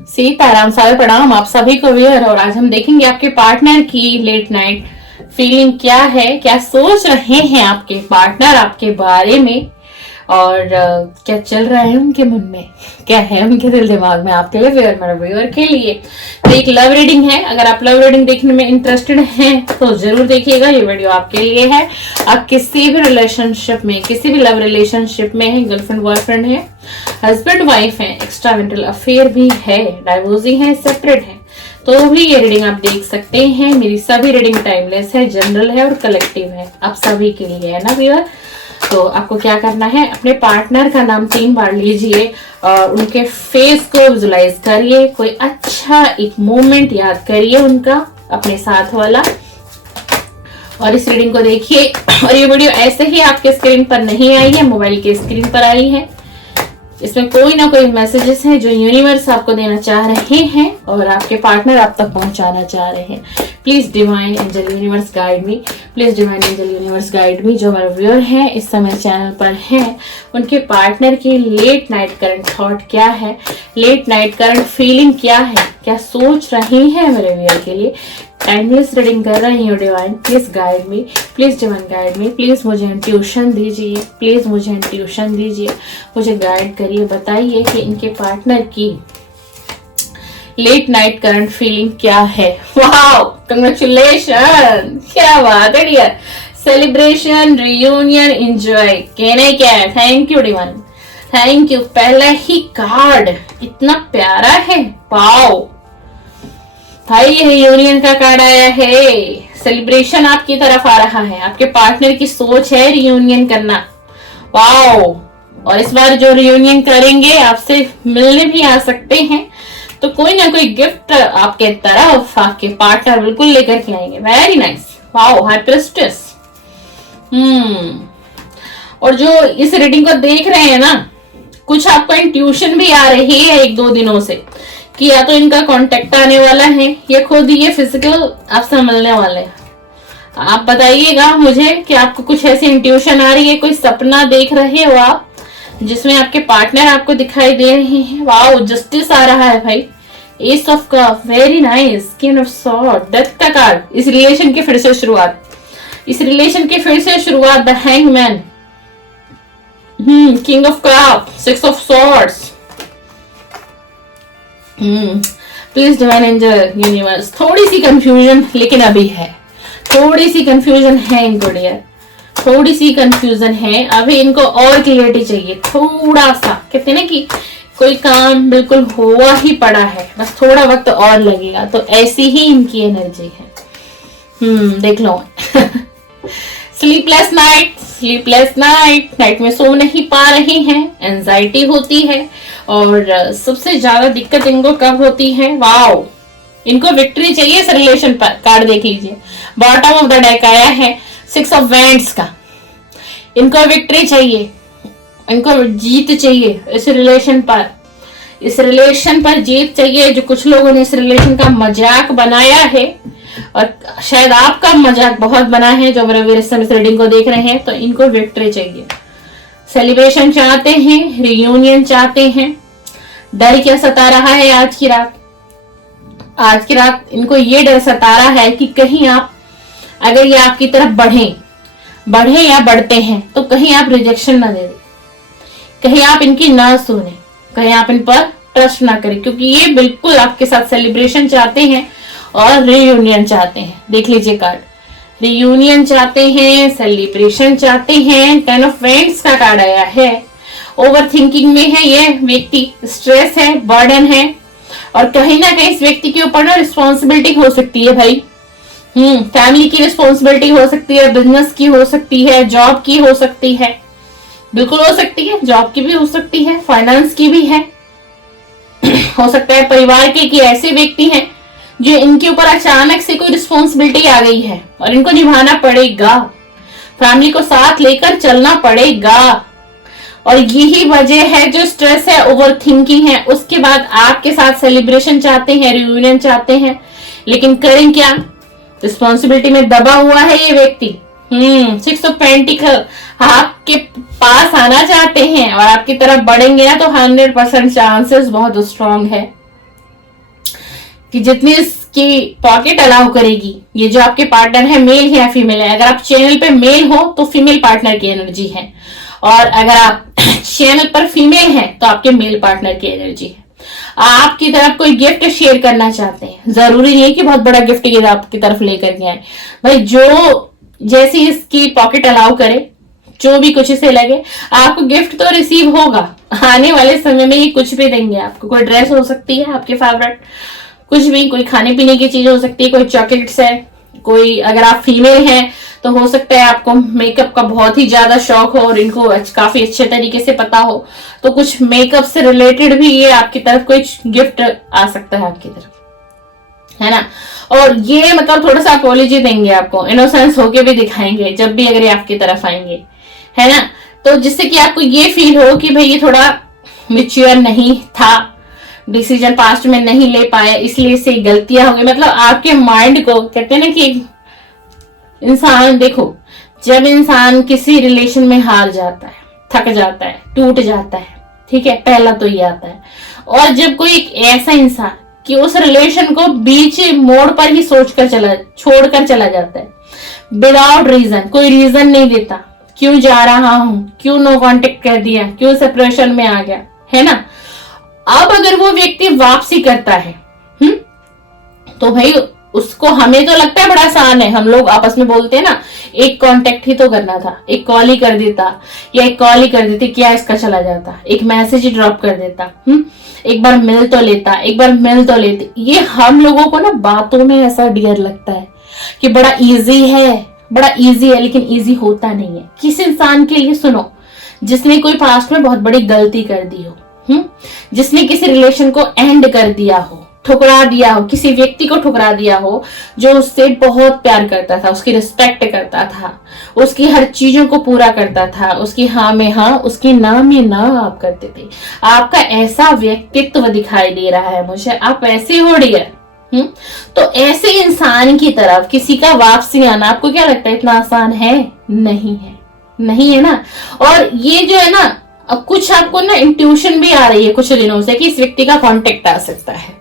सीताराम, सारे प्रणाम आप सभी को व्यूअर। और आज हम देखेंगे आपके पार्टनर की लेट नाइट फीलिंग क्या है, क्या सोच रहे हैं आपके पार्टनर आपके बारे में, और क्या चल रहा है उनके मन में, क्या है उनके दिल दिमाग में आपके लिए व्यूअर, मेरे व्यूअर के लिए। तो एक लव रीडिंग है। अगर आप लव रीडिंग देखने में इंटरेस्टेड हैं तो जरूर देखिएगा, ये वीडियो आपके लिए है। आप किसी भी रिलेशनशिप में, किसी भी लव रिलेशनशिप में है, गर्लफ्रेंड बॉयफ्रेंड है, हस्बैंड वाइफ है, एक्स्ट्रा मेंटल अफेयर भी है, डाइवोर्सिंग है, सेपरेट है, तो भी ये रीडिंग आप देख सकते हैं। मेरी सभी रीडिंग टाइमलेस है, जनरल है और कलेक्टिव है, आप सभी के लिए है ना व्यूअर। तो आपको क्या करना है, अपने पार्टनर का नाम 3 बार लीजिए और उनके फेस को विजुलाइज करिए। कोई अच्छा एक मोमेंट याद करिए उनका अपने साथ वाला, और इस रीडिंग को देखिए। और ये वीडियो ऐसे ही आपके स्क्रीन पर नहीं आई है, मोबाइल के स्क्रीन पर आई है। इसमें कोई ना कोई मैसेजेस हैं जो यूनिवर्स आपको देना चाह रहे हैं और आपके पार्टनर आप तक पहुंचाना चाह रहे हैं। Please divine angel universe guide me, please divine angel universe guide me. जो हमारे व्यूअर हैं इस समय चैनल पर हैं, उनके पार्टनर की लेट नाइट करंट थॉट क्या है, लेट नाइट करंट फीलिंग क्या है, क्या सोच रही है मेरे व्यूअर के लिए। टाइमलेस रीडिंग कर रही हूँ divine, please guide me, please divine guide me, please मुझे ट्यूशन दीजिए, प्लीज मुझे ट्यूशन दीजिए, मुझे गाइड करिए। बताइए कि इनके पार्टनर की लेट नाइट करंट फीलिंग क्या है। वाओ, कंग्रेचुलेशन, क्या बात है डियर। सेलिब्रेशन, रियूनियन, एंजॉय, कहने क्या है। Thank you divine, thank you. पहला ही कार्ड इतना प्यारा है, वाओ भाई, ये रियूनियन का कार्ड आया है। सेलिब्रेशन आपकी तरफ आ रहा है, आपके पार्टनर की सोच है रियूनियन करना, वाओ। और इस बार जो रियूनियन करेंगे आपसे मिलने भी आ सकते हैं, तो कोई ना कोई गिफ्ट आपके तरफ आपके पार्टनर बिल्कुल लेकर के आएंगे। Very nice, wow, high prestige. और जो इस रीडिंग को देख रहे हैं ना, कुछ आपको इंट्यूशन भी आ रही है 1-2 दिनों से कि या तो इनका कांटेक्ट आने वाला है या खुद ये फिजिकल आपसे मिलने वाले हैं। आप बताइएगा मुझे कि आपको कुछ ऐसी इंट्यूशन आ रही है, कोई सपना देख रहे हो आप जिसमें आपके पार्टनर आपको दिखाई दे रहे हैं। वाओ, जस्टिस आ रहा है भाई, S of cup, very nice, king of sword, death का कार्ड। इस रिलेशन की फिर से शुरुआत, इस रिलेशन की फिर से शुरुआत, the hangman, king of cup, 6 of swords. Please divine angel universe, थोड़ी सी कंफ्यूजन लेकिन अभी है, थोड़ी सी कंफ्यूजन है इनको डियर, थोड़ी सी कंफ्यूजन है अभी। इनको और क्लियरिटी चाहिए, थोड़ा सा। कहते हैं ना कि कोई काम बिल्कुल हुआ ही पड़ा है, बस थोड़ा वक्त और लगेगा, तो ऐसी ही इनकी एनर्जी है। देख लो। Sleepless night, sleepless night, night में सो नहीं पा रही हैं, एंजाइटी होती है। और सबसे ज्यादा दिक्कत इनको कब होती है, वाओ, इनको विक्ट्री चाहिए इस रिलेशन पर। कार्ड देख लीजिए, बॉटम ऑफ द डेक आया है 6 ऑफ वैंड्स का। इनको विक्ट्री चाहिए, इनको जीत चाहिए इस रिलेशन पर, इस रिलेशन पर जीत चाहिए। जो कुछ लोगों ने इस रिलेशन का मजाक बनाया है, और शायद आपका मजाक बहुत बना है जो मेरे इस रीडिंग को देख रहे हैं, तो इनको विक्ट्री चाहिए। सेलिब्रेशन चाहते हैं, रियूनियन चाहते हैं। डर क्या सता रहा है आज की रात, आज की रात इनको ये डर सता रहा है कि कहीं आप, अगर ये आपकी तरफ बढ़े या बढ़ते हैं, तो कहीं आप रिजेक्शन ना दे दें, कहीं आप इनकी ना सुने, कहीं आप इन पर ट्रस्ट ना करें, क्योंकि ये बिल्कुल आपके साथ सेलिब्रेशन चाहते हैं और रियूनियन चाहते हैं। देख लीजिए कार्ड, रियूनियन चाहते हैं, सेलिब्रेशन चाहते हैं। 10 ऑफ वैंड्स का कार्ड आया है। ओवर थिंकिंग में है ये व्यक्ति, स्ट्रेस है, बर्डन है, और कहीं ना कहीं इस व्यक्ति के ऊपर ना रिस्पॉन्सिबिलिटी हो सकती है भाई। फैमिली की रिस्पॉन्सिबिलिटी हो सकती है, बिजनेस की हो सकती है, जॉब की हो सकती है, बिल्कुल हो सकती है, जॉब की भी हो सकती है, फाइनेंस की भी है। हो सकता है परिवार के कि ऐसे व्यक्ति हैं जो इनके ऊपर अचानक से कोई रिस्पॉन्सिबिलिटी आ गई है और इनको निभाना पड़ेगा, फैमिली को साथ लेकर चलना पड़ेगा। और यही वजह है जो स्ट्रेस है, ओवर थिंकिंग है। उसके बाद आपके साथ सेलिब्रेशन चाहते हैं, रियूनियन चाहते हैं, लेकिन करें क्या, रिस्पॉन्सिबिलिटी में दबा हुआ है ये व्यक्ति। 6 ऑफ पेंटिकल, आपके पास आना चाहते हैं और आपकी तरफ बढ़ेंगे ना, तो 100% चांसेस बहुत स्ट्रांग है। कि जितनी इसकी पॉकेट अलाउ करेगी, ये जो आपके पार्टनर है मेल है या फीमेल है, अगर आप चैनल पे मेल हो तो फीमेल पार्टनर की एनर्जी है, और अगर आप चैनल पर फीमेल हैं तो आपके मेल पार्टनर की एनर्जी है। आपकी तरफ कोई गिफ्ट शेयर करना चाहते हैं, जरूरी नहीं है कि बहुत बड़ा गिफ्ट ये आपकी तरफ लेकर के आए भाई, जो जैसी इसकी पॉकेट अलाउ करे, जो भी कुछ इसे लगे, आपको गिफ्ट तो रिसीव होगा। आने वाले समय में ये कुछ भी देंगे आपको, कोई ड्रेस हो सकती है आपके फेवरेट, कुछ भी, कोई खाने पीने की चीज हो सकती है, कोई चॉकलेट्स है, कोई, अगर आप फीमेल हैं तो हो सकता है आपको मेकअप का बहुत ही ज्यादा शौक हो और इनको काफी अच्छे तरीके से पता हो, तो कुछ मेकअप से रिलेटेड भी ये आपकी तरफ कोई गिफ्ट आ सकता है आपकी तरफ, है ना। और ये मतलब थोड़ा सा अपॉलॉजी देंगे आपको, इनोसेंस होके भी दिखाएंगे जब भी अगर ये आपकी तरफ आएंगे, है ना। तो जिससे कि आपको ये फील हो कि भाई ये थोड़ा मैच्योर नहीं था, डिसीजन पास्ट में नहीं ले पाया, इसलिए से गलतियां हो गई। मतलब आपके माइंड को, कहते हैं ना कि इंसान, देखो जब इंसान किसी रिलेशन में हार जाता है, थक जाता है, टूट जाता है, ठीक है, पहला तो ये आता है। और जब कोई एक ऐसा इंसान कि उस रिलेशन को बीच मोड़ पर ही छोड़कर चला जाता है विदाउट रीजन, कोई रीजन नहीं देता, क्यों जा रहा हूं, क्यों नो कांटेक्ट कर दिया, क्यों सेपरेशन में आ गया, है ना। अब अगर वो व्यक्ति वापसी करता है, तो भाई उसको, हमें तो लगता है बड़ा आसान है, हम लोग आपस में बोलते हैं ना, एक कांटेक्ट ही तो करना था, एक कॉल ही कर देता, या एक कॉल ही कर देती, क्या इसका चला जाता, एक मैसेज ही ड्रॉप कर देता, एक बार मिल तो लेता, एक बार मिल तो लेते। ये हम लोगों को ना बातों में ऐसा डियर लगता है कि बड़ा इजी है, लेकिन इजी होता नहीं है। किस इंसान के लिए, सुनो, जिसने कोई पास्ट में बहुत बड़ी गलती कर दी हो, जिसने किसी रिलेशन को एंड कर दिया हो, ठुकरा दिया हो, किसी व्यक्ति को ठुकरा दिया हो जो उससे बहुत प्यार करता था, उसकी रिस्पेक्ट करता था, उसकी हर चीजों को पूरा करता था, उसकी हाँ में हाँ, उसकी ना में ना आप करते थे। आपका ऐसा व्यक्तित्व दिखाई दे रहा है मुझे, आप ऐसे हो डियर। तो ऐसे इंसान की तरफ किसी का वापसी आना, आपको क्या लगता है इतना आसान है? नहीं है ना। और ये जो है ना, अब कुछ आपको ना इंट्यूशन भी आ रही है कुछ दिनों से कि इस व्यक्ति का कांटेक्ट आ सकता है,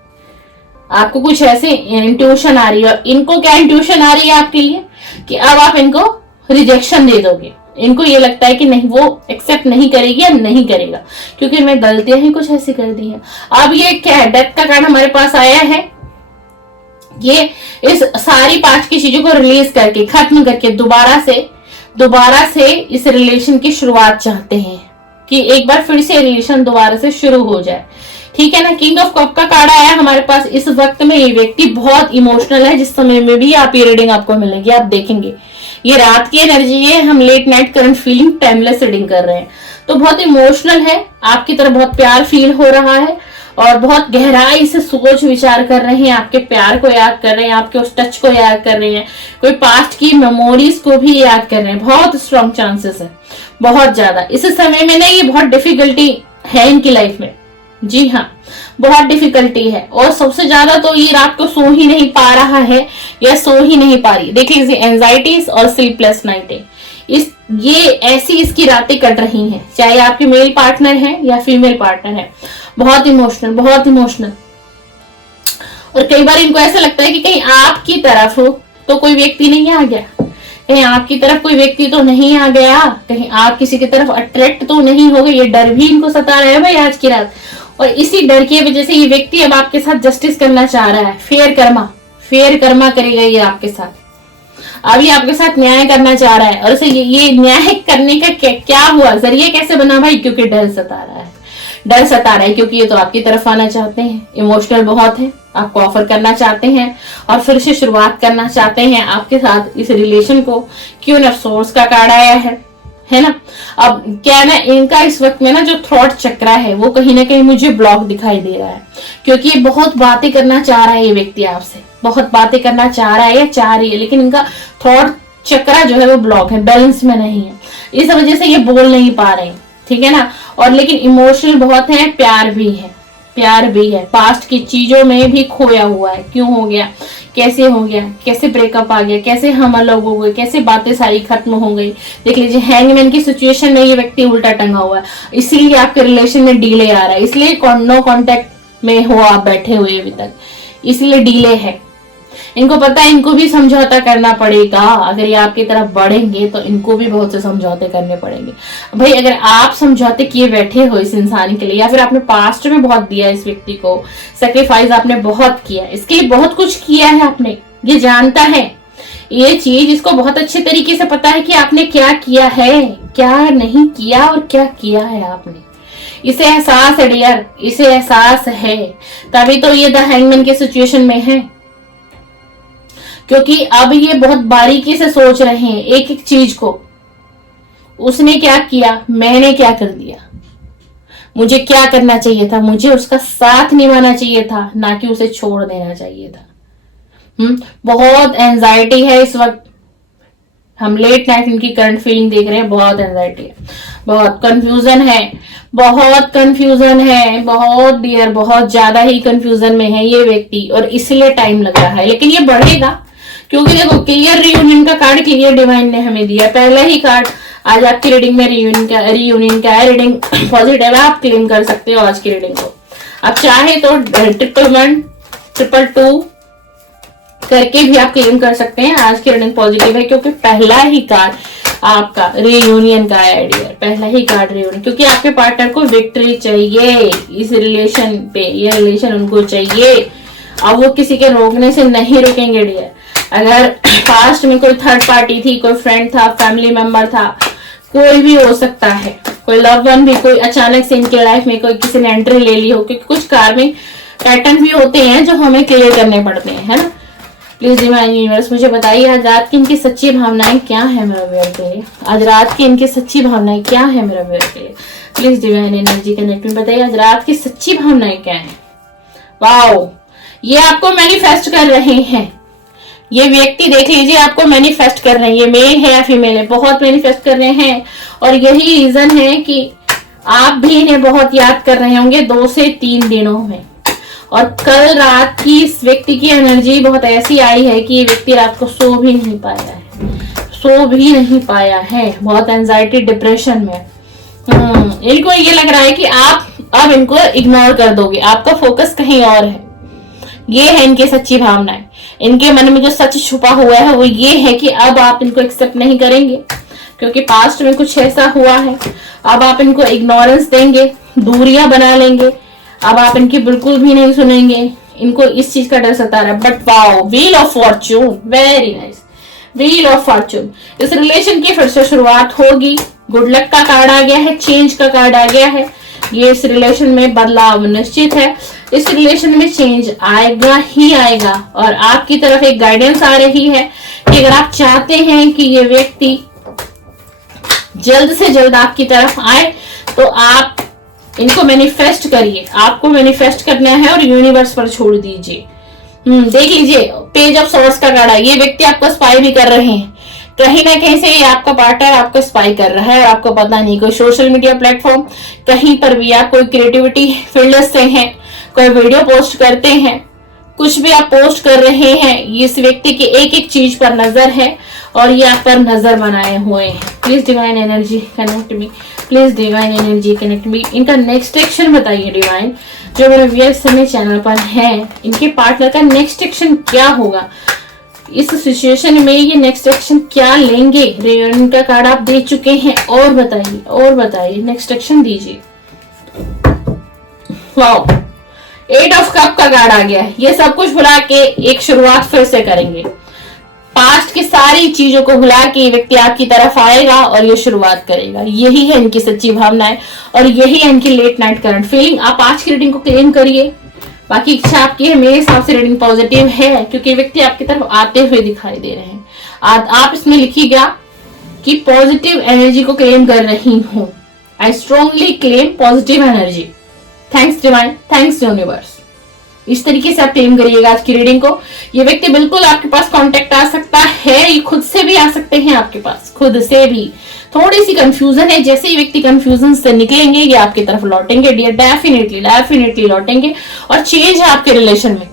आपको कुछ ऐसे इंट्यूशन आ रही है। और इनको क्या इंट्यूशन आ रही है आपके लिए कि अब आप इनको रिजेक्शन दे दोगे, इनको ये लगता है कि नहीं, वो एक्सेप्ट नहीं करेगी या नहीं करेगा, क्योंकि इनमें गलतियां ही कुछ ऐसी कर दी है। अब ये क्या है, डेथ का कार्ड हमारे पास आया है, ये इस सारी पांच की चीजों को रिलीज करके, खत्म करके दोबारा से इस रिलेशन की शुरुआत चाहते हैं कि एक बार फिर से रिलेशन दोबारा से शुरू हो जाए, ठीक है ना। किंग ऑफ कप का कार्ड आया हमारे पास। इस वक्त में ये व्यक्ति बहुत इमोशनल है, जिस समय में भी आप ये रीडिंग आपको मिलेगी, आप देखेंगे ये रात की एनर्जी है, हम late night current feeling timeless reading कर रहे हैं, तो बहुत इमोशनल है, आपकी तरफ बहुत प्यार फील हो रहा है और बहुत गहराई से सोच विचार कर रहे हैं, आपके प्यार को याद कर रहे हैं, आपके उस टच को याद कर रहे हैं, कोई पास्ट की मेमोरीज को भी याद कर रहे हैं। बहुत स्ट्रॉन्ग चांसेस है, बहुत ज्यादा। इस समय में ना ये बहुत डिफिकल्टी है इनकी लाइफ में, जी हाँ, बहुत डिफिकल्टी है। और सबसे ज्यादा तो ये रात को सो ही नहीं पा रहा है या सो ही नहीं पा रही। देख लीजिए, एंजाइटीज और स्लीपलेस नाइटें, ये ऐसी इसकी रातें कट रही हैं, चाहे आपके मेल पार्टनर है या फीमेल पार्टनर है। बहुत इमोशनल। और कई बार इनको ऐसा लगता है कि कहीं आपकी तरफ तो कोई व्यक्ति नहीं आ गया, कहीं आपकी तरफ कोई व्यक्ति तो नहीं आ गया, कहीं आप किसी की तरफ अट्रैक्ट तो नहीं हो गए। ये डर भी इनको सता रहा है भाई आज की रात। और इसी डर की वजह से ये व्यक्ति अब आपके साथ जस्टिस करना चाह रहा है, फेयर कर्मा करेगा ये आपके साथ। अब ये आपके साथ न्याय करना चाह रहा है। और इसे ये न्याय करने का क्या हुआ, जरिए कैसे बना भाई? क्योंकि डर सता रहा है, क्योंकि ये तो आपकी तरफ आना चाहते हैं, इमोशनल बहुत है, आपको ऑफर करना चाहते हैं और फिर से शुरुआत करना चाहते हैं आपके साथ इस रिलेशन को। क्यों अफसोस का कार्ड आया है ना। अब क्या है ना, इनका इस वक्त में ना जो थॉट चक्र है वो कहीं ना कहीं मुझे ब्लॉक दिखाई दे रहा है, क्योंकि ये बहुत बातें करना चाह रहा है, ये व्यक्ति आपसे बहुत बातें करना चाह रहा है या चाह रही है, लेकिन इनका थॉट चक्र जो है वो ब्लॉक है, बैलेंस में नहीं है। इस वजह से ये बोल नहीं पा रहे, ठीक है ना। और लेकिन इमोशनल बहुत है, प्यार भी है, पास्ट की चीजों में भी खोया हुआ है। क्यों हो गया, कैसे हो गया, कैसे ब्रेकअप आ गया, कैसे हम अलग हो गए, कैसे बातें सारी खत्म हो गई। देख लीजिए, हैंगमैन की सिचुएशन में ये व्यक्ति उल्टा टंगा हुआ है, इसीलिए आपके रिलेशन में डिले आ रहा है, इसलिए नो कांटेक्ट में हो आप बैठे हुए अभी तक, इसलिए डिले है। इनको पता है इनको भी समझौता करना पड़ेगा, अगर ये आपकी तरफ बढ़ेंगे तो इनको भी बहुत से समझौते करने पड़ेंगे। भाई अगर आप समझौते किए बैठे हो इस इंसान के लिए, या फिर आपने पास्ट में बहुत दिया इस व्यक्ति को, सेक्रीफाइस आपने बहुत किया, इसके लिए बहुत कुछ किया है आपने, ये जानता है ये चीज, इसको बहुत अच्छे तरीके से पता है कि आपने क्या किया है, क्या नहीं किया और क्या किया है आपने। इसे एहसास है डियर, इसे एहसास है, तभी तो ये द हैंगमैन के सिचुएशन में है, क्योंकि अब ये बहुत बारीकी से सोच रहे हैं एक एक चीज को। उसने क्या किया, मैंने क्या कर दिया, मुझे क्या करना चाहिए था, मुझे उसका साथ निभाना चाहिए था, ना कि उसे छोड़ देना चाहिए था। बहुत एंजाइटी है इस वक्त। हम लेट नाइट इनकी करंट फीलिंग देख रहे हैं, बहुत एंजाइटी है, बहुत कंफ्यूजन है, बहुत कंफ्यूजन है, बहुत डियर, बहुत ज्यादा ही कंफ्यूजन में है ये व्यक्ति, और इसलिए टाइम लग रहा है। लेकिन ये बढ़ेगा, क्योंकि देखो क्लियर रियूनियन का कार्ड क्लियर डिवाइन ने हमें दिया, पहला ही कार्ड आज आपकी रीडिंग में रियूनियन का है। रीडिंग पॉजिटिव है, आप क्लेम कर सकते हो आज की रीडिंग को। आप चाहे तो 111 222 करके भी आप क्लेम कर सकते हैं। आज की रीडिंग पॉजिटिव है, क्योंकि पहला ही कार्ड आपका रियूनियन का है डियर, पहला ही कार्ड रियूनियन, क्योंकि आपके पार्टनर को विक्ट्री चाहिए इस रिलेशन पे, ये रिलेशन उनको चाहिए। अब वो किसी के रोकने से नहीं रुकेंगे डियर। अगर पास्ट में कोई थर्ड पार्टी थी, कोई फ्रेंड था, फैमिली मेंबर था, कोई भी हो सकता है, कोई लव वन भी, कोई अचानक से इनके लाइफ में कोई किसी ने एंट्री ले ली हो, क्योंकि कुछ कार्मिक पैटर्न भी होते हैं जो हमें क्लियर करने पड़ते हैं, है ना। प्लीज डिवाइन यूनिवर्स मुझे बताइए आज रात की इनकी सच्ची भावनाएं क्या है मेरा व्यूअर के लिए, आज रात की इनकी सच्ची भावनाएं क्या है मेरा व्यूअर के लिए। प्लीज डिवाइन एनर्जी कनेक्ट में बताइए आज रात की सच्ची भावनाएं क्या है। वाओ, ये आपको मैनिफेस्ट कर रहे हैं, ये व्यक्ति देख लीजिए आपको मैनिफेस्ट कर रहे हैं। ये मेल है या फीमेल है, बहुत मैनिफेस्ट कर रहे हैं, और यही रीजन है कि आप भी इन्हें बहुत याद कर रहे होंगे 2 से 3 दिनों में। और कल रात की इस व्यक्ति की एनर्जी बहुत ऐसी आई है कि ये व्यक्ति रात को सो भी नहीं पाया है, सो भी नहीं पाया है, बहुत एंजाइटी डिप्रेशन में। इनको ये लग रहा है कि आप अब इनको इग्नोर कर दोगे, आपका फोकस कहीं और है। ये है इनकी सच्ची भावनाएं, इनके मन में जो सच छुपा हुआ है वो ये है कि अब आप इनको एक्सेप्ट नहीं करेंगे, क्योंकि पास्ट में कुछ ऐसा हुआ है। अब आप इनको इग्नोरेंस देंगे, दूरियां बना लेंगे, अब आप इनकी बिल्कुल भी नहीं सुनेंगे। इनको इस चीज का डर सता रहा है। But wow, wheel of Fortune, very nice, wheel of Fortune. इस रिलेशन की फिर से शुरुआत होगी। गुड लक का कार्ड आ गया है, चेंज का कार्ड आ गया है। ये इस रिलेशन में बदलाव निश्चित है, इस रिलेशन में चेंज आएगा ही आएगा। और आपकी तरफ एक गाइडेंस आ रही है कि अगर आप चाहते हैं कि ये व्यक्ति जल्द से जल्द आपकी तरफ आए तो आप इनको मैनिफेस्ट करिए, आपको मैनिफेस्ट करना है और यूनिवर्स पर छोड़ दीजिए। देख लीजिए पेज ऑफ सोर्स का कार्ड है, ये व्यक्ति आपको स्पाई भी कर रहे हैं, कहीं ना कहीं से ये आपका पार्टनर आपको स्पाई कर रहा है और आपको पता नहीं। कोई सोशल मीडिया प्लेटफॉर्म कहीं पर भी आप कोई क्रिएटिविटी फील्ड से हैं, कोई वीडियो पोस्ट करते हैं, कुछ भी आप पोस्ट कर रहे हैं, इस व्यक्ति की एक एक चीज पर नजर है और ये आप पर नजर बनाए हुए हैं। Please divine energy connect me, please divine energy connect me. इनका नेक्स्ट एक्शन बताइए डिवाइन, जो मेरे व्यूअर्स समय चैनल पर है, इनके पार्टनर का नेक्स्ट एक्शन क्या होगा इस सिचुएशन में, ये नेक्स्ट एक्शन क्या लेंगे। रियूनियन का कार्ड आप दे चुके हैं, और बताइए नेक्स्ट एक्शन दीजिए। वाओ, 8 ऑफ कप का कार्ड आ गया है। ये सब कुछ भुला के एक शुरुआत फिर से करेंगे, पास्ट की सारी चीजों को भुला के व्यक्ति आपकी तरफ आएगा और ये शुरुआत करेगा। यही है इनकी सच्ची भावनाएं और यही है इनकी लेट नाइट करंट फीलिंग। आप आज की रीडिंग को क्लेम करिए, बाकी इच्छा आपकी है। मेरे हिसाब से रीडिंग पॉजिटिव है, क्योंकि व्यक्ति आपकी तरफ आते हुए दिखाई दे रहे हैं। आप इसमें लिखिएगा कि पॉजिटिव एनर्जी को क्लेम कर रही हूं। I strongly claim positive energy. Thanks divine, thanks universe. इस तरीके से आप क्लेम करिएगा आज की रीडिंग को। ये व्यक्ति बिल्कुल आपके पास कांटेक्ट आ सकता है, ये खुद से भी आ सकते हैं आपके पास, खुद से भी। थोड़ी सी कंफ्यूजन है, जैसे ही व्यक्ति कंफ्यूजन से निकलेंगे ये आपकी तरफ लौटेंगे डियर, डेफिनेटली लौटेंगे। और चेंज है आपके रिलेशन में,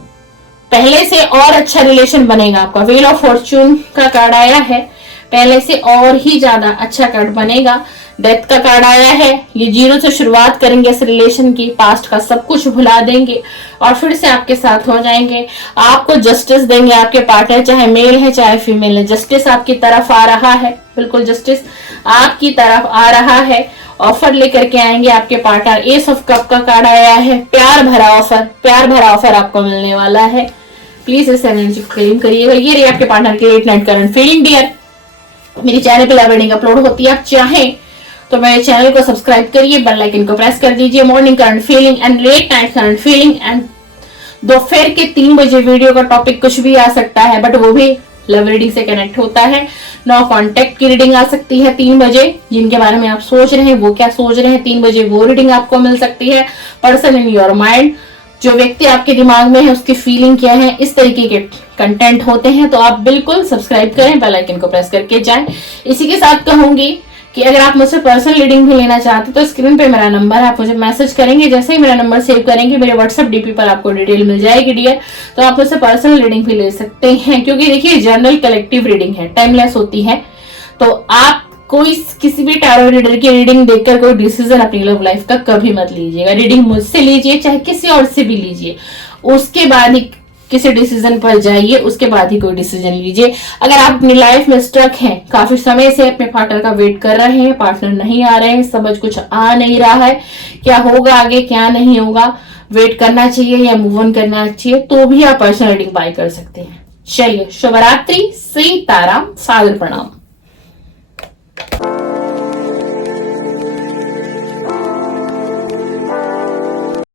पहले से और अच्छा रिलेशन बनेगा आपका। व्हील ऑफ फॉर्च्यून का कार्ड आया है, पहले से और ही ज्यादा अच्छा कार्ड बनेगा। डेथ का कार्ड आया है। ये 0 से शुरुआत करेंगे इस रिलेशन की, पास्ट का सब कुछ भुला देंगे और फिर से आपके साथ हो जाएंगे। आपको जस्टिस देंगे आपके पार्टनर, चाहे मेल है चाहे फीमेल है। जस्टिस आपकी तरफ आ रहा है, बिल्कुल जस्टिस आपकी तरफ आ रहा है। ऑफर लेकर के आएंगे आपके पार्टनर। एस ऑफ कप का कार्ड आया है, प्यार भरा ऑफर, प्यार भरा ऑफर आपको मिलने वाला है। प्लीज इस एनर्जी को क्लेम करिएगा। ये रही आपके पार्टनर की late night current feeling. Dear, मेरी चैनल पे लाइव रीडिंग अपलोड होती है, आप चाहें तो मेरे चैनल को सब्सक्राइब करिए, बेल आइकन को प्रेस कर दीजिए। Morning current feeling and let night current feeling and दोपहर के 3 बजे वीडियो का टॉपिक कुछ भी आ सकता है, बट वो भी लव रीडिंग से कनेक्ट होता है। नो कॉन्टेक्ट की रीडिंग आ सकती है 3 बजे। जिनके बारे में आप सोच रहे हैं वो क्या सोच रहे हैं, 3 बजे वो रीडिंग आपको मिल सकती है। पर्सन इन योर माइंड, जो व्यक्ति आपके दिमाग में है उसकी फीलिंग क्या है, इस तरीके के कंटेंट होते हैं। तो आप बिल्कुल सब्सक्राइब करें, बेल आइकन को प्रेस करके जाएं। इसी के साथ कहूंगी कि अगर आप मुझसे पर्सनल रीडिंग भी लेना चाहते तो स्क्रीन पे मेरा नंबर है, आप मुझे मैसेज करेंगे। जैसे ही मेरा नंबर सेव करेंगे मेरे व्हाट्सएप डीपी पर आपको डिटेल मिल जाएगी डियर, तो आप मुझसे पर्सनल रीडिंग भी ले सकते हैं। क्योंकि देखिए जनरल कलेक्टिव रीडिंग है, टाइमलेस होती है, तो आप कोई किसी भी टैरो रीडर की रीडिंग देखकर कोई डिसीजन अपनी लव लाइफ का कभी मत लीजिएगा। रीडिंग मुझसे लीजिए चाहे किसी और से भी लीजिए, उसके बाद ही किसी डिसीजन पर जाइए, उसके बाद ही कोई डिसीजन लीजिए। अगर आप अपनी लाइफ में स्ट्रक हैं, काफी समय से अपने पार्टनर का वेट कर रहे हैं, पार्टनर नहीं आ रहे हैं, समझ कुछ आ नहीं रहा है, क्या होगा आगे क्या नहीं होगा, वेट करना चाहिए या मूव ऑन करना चाहिए, तो भी आप पर्सनल रीडिंग बाय कर सकते हैं। चलिए, शुभ रात्रि, सीताराम, सागर प्रणाम।